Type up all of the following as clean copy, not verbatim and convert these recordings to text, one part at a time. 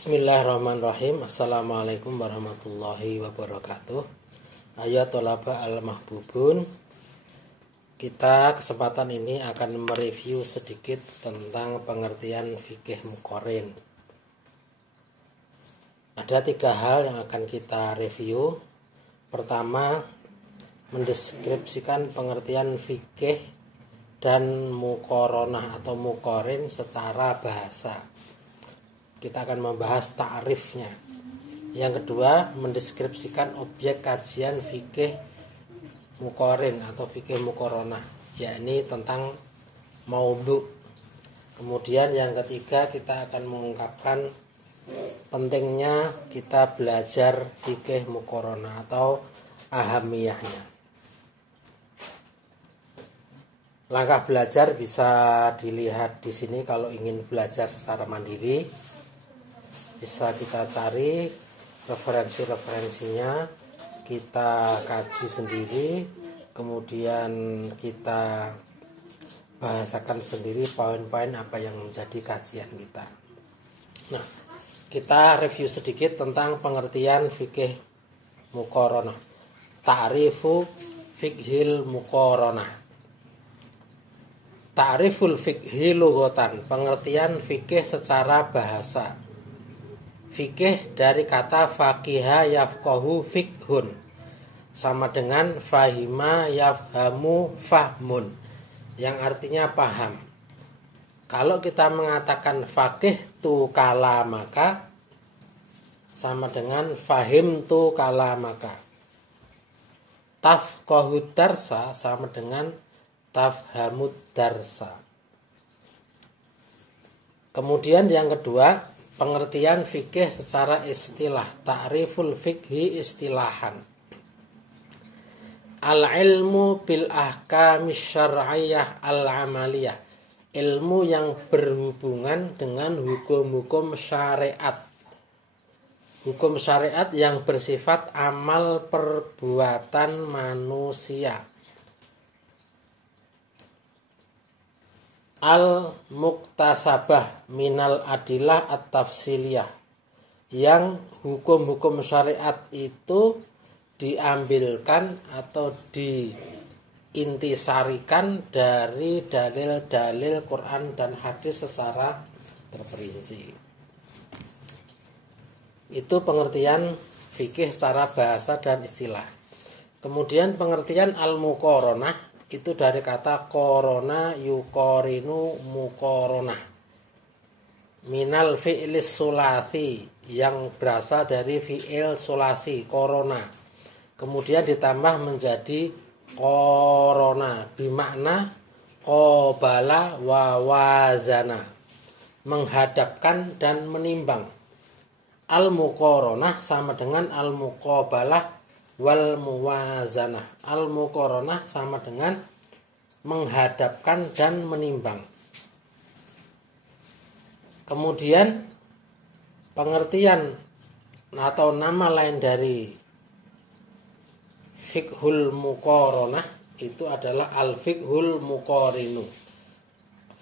Bismillahirrahmanirrahim. Assalamualaikum warahmatullahi wabarakatuh. Ayo tolaba al-mahbubun. Kita kesempatan ini akan mereview sedikit tentang pengertian fikih muqarrin. Ada 3 hal yang akan kita review. Pertama, mendeskripsikan pengertian fikih dan muqaronah atau muqarrin secara bahasa. Kita akan membahas ta'rifnya. Yang kedua, mendeskripsikan objek kajian fikih muqarrin atau fikih muqaronah, yakni tentang maudhu. Kemudian yang ketiga, kita akan mengungkapkan pentingnya kita belajar fikih muqaronah atau ahamiyahnya. Langkah belajar bisa dilihat di sini. Kalau ingin belajar secara mandiri, bisa kita cari referensi-referensinya, kita kaji sendiri, kemudian kita bahasakan sendiri poin-poin apa yang menjadi kajian kita. Nah, kita review sedikit tentang pengertian fikih muqaronah. Ta'rifu fikhil muqaronah. Ta'riful fikhi lughatan, pengertian fikih secara bahasa. Fikih dari kata faqiha yafqahu fikhun, sama dengan fahima yafhamu fahmun, yang artinya paham. Kalau kita mengatakan faqih tu kalamaka, sama dengan fahim tu kalamaka. Tafqahud darsa sama dengan tafhamud darsa. Kemudian yang kedua, pengertian fikih secara istilah. Ta'riful fikhi istilahan. Al-ilmu bil ahkamis syar'iyyah al-amaliyah. Ilmu yang berhubungan dengan hukum-hukum syariat. Hukum syariat yang bersifat amal perbuatan manusia. Al-muktasabah minal adilah at-tafsiliyah, yang hukum-hukum syariat itu diambilkan atau diintisarikan dari dalil-dalil Quran dan hadis secara terperinci. Itu pengertian fikih secara bahasa dan istilah. Kemudian pengertian al-muqaronah itu dari kata korona yukorinu muqaronah, minal fi'lis sulasi, yang berasal dari fi'il sulasi korona, kemudian ditambah menjadi korona, bimakna qobala wa wazana, menghadapkan dan menimbang. Al-muqaronah sama dengan al-muqabalah wal muwazanah. Al-muqaronah sama dengan menghadapkan dan menimbang. Kemudian pengertian atau nama lain dari fikhul muqaronah itu adalah al-fikhul muqarinu.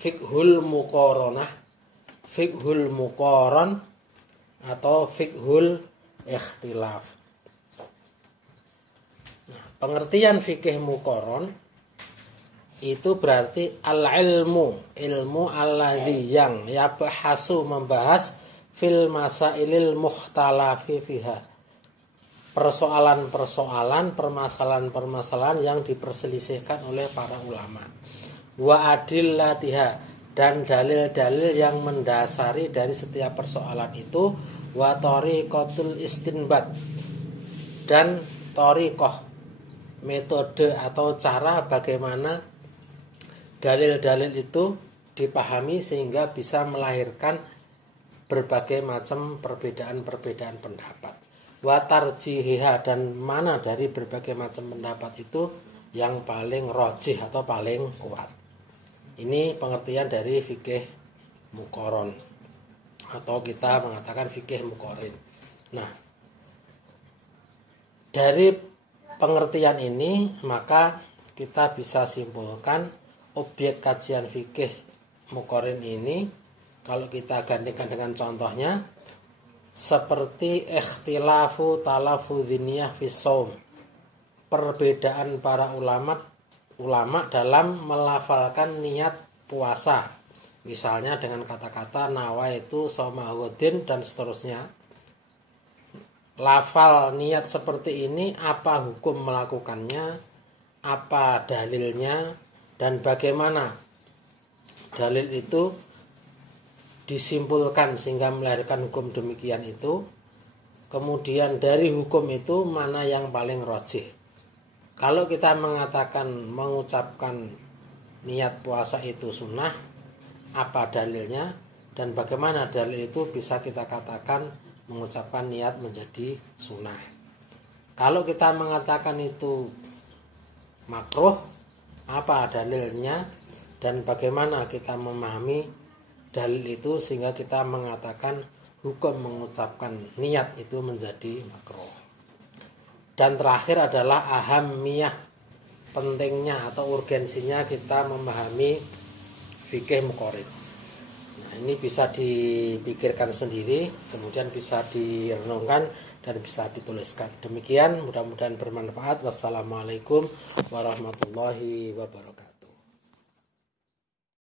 Fikhul muqaronah, fikhul muqaron, atau fikhul ikhtilaf. Pengertian fikih muqarron itu berarti al-ilmu, ilmu alladzi yang yabhasu, membahas fil masailil mukhtalafi fiha, persoalan-persoalan, permasalahan-permasalahan yang diperselisihkan oleh para ulama. Wa adillatiha, dan dalil-dalil yang mendasari dari setiap persoalan itu. Wa tariqatul istinbat, dan tariqah, metode atau cara bagaimana dalil-dalil itu dipahami sehingga bisa melahirkan berbagai macam perbedaan-perbedaan pendapat. Wa tarjihiha, dan mana dari berbagai macam pendapat itu yang paling rajih atau paling kuat. Ini pengertian dari fikih muqarron, atau kita mengatakan fikih muqarrin. Nah, dari pengertian ini maka kita bisa simpulkan objek kajian fikih muqarrin ini, kalau kita gantikan dengan contohnya, seperti ikhtilafu talaffudhin niyah fi shaum, perbedaan para ulama dalam melafalkan niat puasa, misalnya dengan kata-kata nawaitu shaumahudin dan seterusnya. Lafal niat seperti ini, apa hukum melakukannya, apa dalilnya, dan bagaimana dalil itu disimpulkan sehingga melahirkan hukum demikian itu. Kemudian dari hukum itu mana yang paling rajih. Kalau kita mengatakan mengucapkan niat puasa itu sunnah, apa dalilnya, dan bagaimana dalil itu bisa kita katakan mengucapkan niat menjadi sunnah. Kalau kita mengatakan itu makruh, apa dalilnya, dan bagaimana kita memahami dalil itu sehingga kita mengatakan hukum mengucapkan niat itu menjadi makruh. Dan terakhir adalah ahammiyah, pentingnya atau urgensinya kita memahami fikih muqarrid. Nah, ini bisa dipikirkan sendiri, kemudian bisa direnungkan dan bisa dituliskan. Demikian, mudah-mudahan bermanfaat. Wassalamualaikum warahmatullahi wabarakatuh.